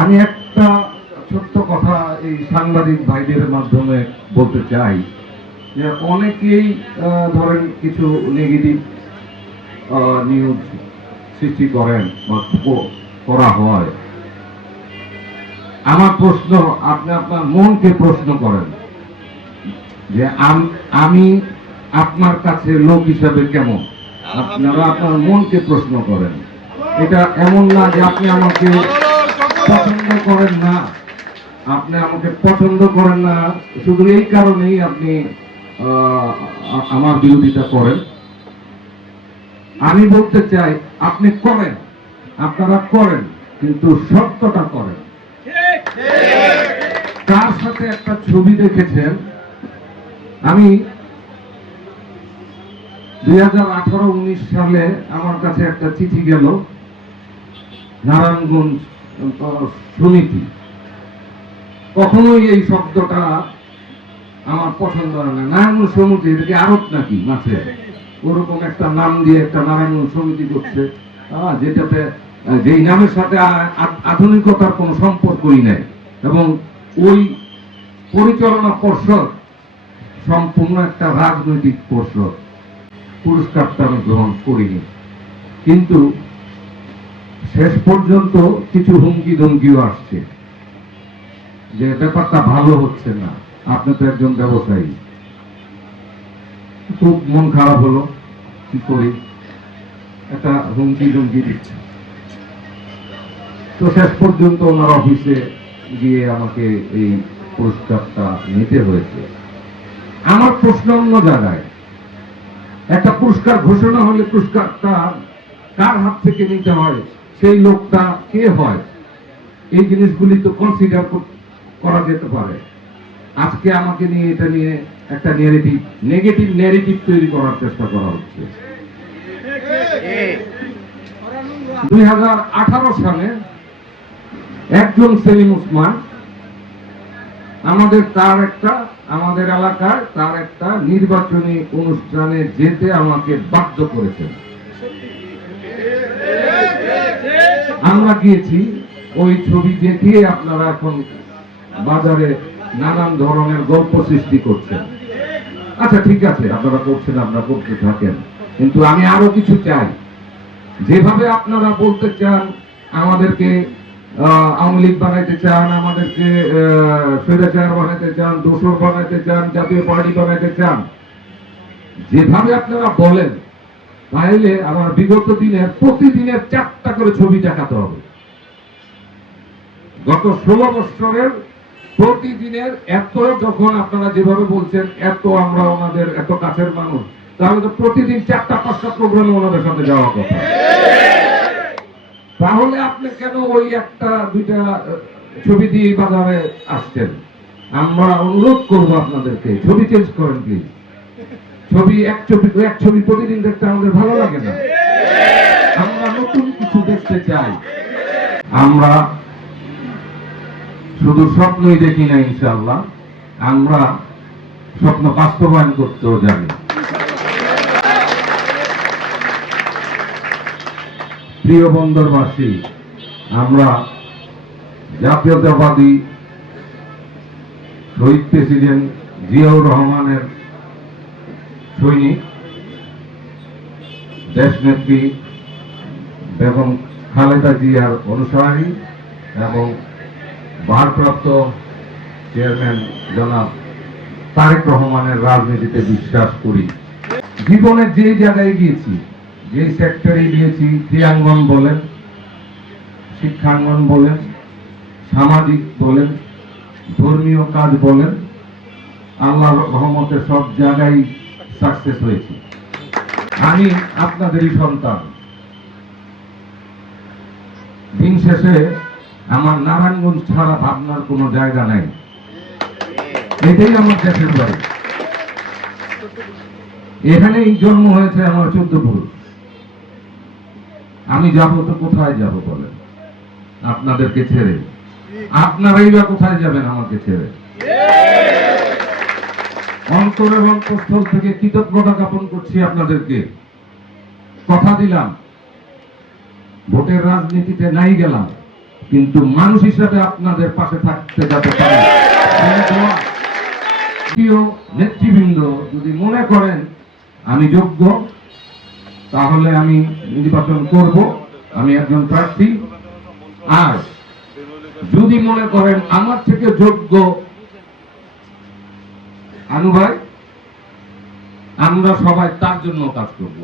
আমি একটা ছোট্ট কথা এই সাংবাদিক ভাইদের মাধ্যমে বলতে চাই যে অনেকেই ধরেন কিছু নেগেটিভ নিউজ সৃষ্টি করেন বা করা হয়। আমার প্রশ্ন, আপনি আপনার মনকে প্রশ্ন করেন যে আমি আপনার কাছে লোক হিসাবে কেমন। আপনারা আপনার মনকে প্রশ্ন করেন। এটা এমন না যে আপনি আমাকে পছন্দ করেন না, আপনি আমাকে পছন্দ করেন না শুধু এই কারণেই আপনি আমার বিরোধিতা করেন। আমি বলতে চাই আপনি করেন, আপনারা করেন, কিন্তু সত্যটা করেন। তার সাথে একটা ছবি দেখেছেন, আমি 2018-19 সালে আমার কাছে একটা চিঠি গেল নারায়ণগঞ্জ সমিতি। কখনোই এই শব্দটা আমার পছন্দ হয় না। নারায়ণগঞ্জ সমিতি এটা কি আরত নাকি মাঠে? ওরকম একটা নাম দিয়ে একটা নারায়ণগঞ্জ সমিতি করছে, যেটাতে যেই নামের সাথে আধুনিকতার কোনো সম্পর্কই নেই। এবং ওই পরিচালনা পর্ষদ সম্পূর্ণ একটা রাজনৈতিক পর্ষদ। পুরস্কারটা আমি গ্রহণ করিনি, কিন্তু শেষ পর্যন্ত কিছু হুমকি ধমকিও আসছে যে ব্যাপারটা ভালো হচ্ছে না, আপনি তো একজন ব্যবসায়ী। খুব মন খারাপ হলো, কি করি, একটা হুমকি ধমকি দিচ্ছে। তো শেষ পর্যন্ত ওনার অফিসে গিয়ে আমাকে এই পুরস্কারটা নিতে হয়েছে। আমার প্রশ্ন অন্য জায়গায়। একটা পুরস্কার ঘোষণা হলে পুরস্কারটা কার হাত থেকে নিতে হয়, সেই লোকটা কে হয়, এই জিনিসগুলি তো কনসিডার করা যেতে পারে। আজকে আমাকে নিয়ে এটা নিয়ে একটা নেগেটিভ ন্যারেটিভ তৈরি করার চেষ্টা করা হচ্ছে। 2018 সালে একজন সেলিম উসমান আমাদের এলাকায় তার একটা নির্বাচনী অনুষ্ঠানে যেতে আমাকে বাধ্য করেছেন। আমরা গিয়েছি, ওই ছবি দেখিয়ে আপনারা এখন বাজারে নানান ধরনের গল্প সৃষ্টি করছেন। আচ্ছা ঠিক আছে, আপনারা করছেন, আপনারা করতে থাকেন, কিন্তু আমি আরো কিছু চাই। যেভাবে আপনারা বলতে চান আমাদেরকে আওয়ামী লীগ বানাইতে চান, আমাদেরকে স্বৈরাচার বানাইতে চান, দোসর বানাইতে চান, জাতীয় পার্টি বানাইতে চান, যেভাবে আপনারা বলেন, তাহলে আমার বিগত দিনের প্রতিদিনের 4টা করে ছবি দেখাতে হবে। গত 16 বছরের প্রতিদিনের এত, যখন আপনারা যেভাবে বলছেন এত আমরা ওনাদের এত কাছের মানুষ, তাহলে তো প্রতিদিন 4টা-5টা প্রোগ্রামে ওনাদের সাথে যাওয়া কথা। তাহলে আপনি কেন ওই 1-2টা ছবি দিয়ে বাজারে আসছেন? আমরা অনুরোধ করবো আপনাদেরকে ছবি চেঞ্জ করেন প্লিজ। এক ছবি প্রতিদিন দেখতে আমাদের ভালো লাগে না। আমরা নতুন কিছু দেখতে চাই। আমরা শুধু স্বপ্নই দেখি না, ইনশাআল্লাহ আমরা স্বপ্ন বাস্তবায়ন করতেও জানি। প্রিয় বন্দরবাসী, আমরা জাতীয়তাবাদী শহীদ প্রেসিডেন্ট জিয়াউর রহমানের সৈনিক, দেশনেত্রী বেগম খালেদা জিয়ার অনুসারী এবং ভারপ্রাপ্ত চেয়ারম্যান জনাব তারেক রহমানের রাজনীতিতে বিশ্বাস করি। জীবনের যে জায়গায় গিয়েছি, যে সেক্টরে গিয়েছি, ক্রীড়াঙ্গন বলেন, শিক্ষাঙ্গন বলেন, সামাজিক বলেন, ধর্মীয় কাজ বলেন, আল্লাহর রহমতে সব জায়গায় সাকসেস হয়েছি। আমি আপনাদেরই সন্তান। দিন শেষে আমার নারায়ণগঞ্জ ছাড়া ভাবনার কোনো জায়গা নাই। এটাই আমার দেশের বাড়ি, এখানেই জন্ম হয়েছে আমার 14 পুরুষ। আমি যাব তো কোথায় যাব বলেন? আপনাদেরকে ছেড়ে। আপনারাই বা কোথায় যাবেন আমাকে ছেড়ে? অন্তরের অন্তঃস্থল থেকে কৃতজ্ঞতা জ্ঞাপন করছি আপনাদেরকে। কথা দিলাম, ভোটের রাজনীতিতে নাই গেলাম, কিন্তু মানুষ হিসাবে আপনাদের পাশে থাকতে যাতে পারে। প্রিয় নেতৃবৃন্দ, যদি মনে করেন আমি যোগ্য, তাহলে আমি নির্বাচন করব, আমি একজন প্রার্থী। আর যদি মনে করেন আমার থেকে যোগ্য আনু ভাই, আমরা সবাই তার জন্য কাজ করব।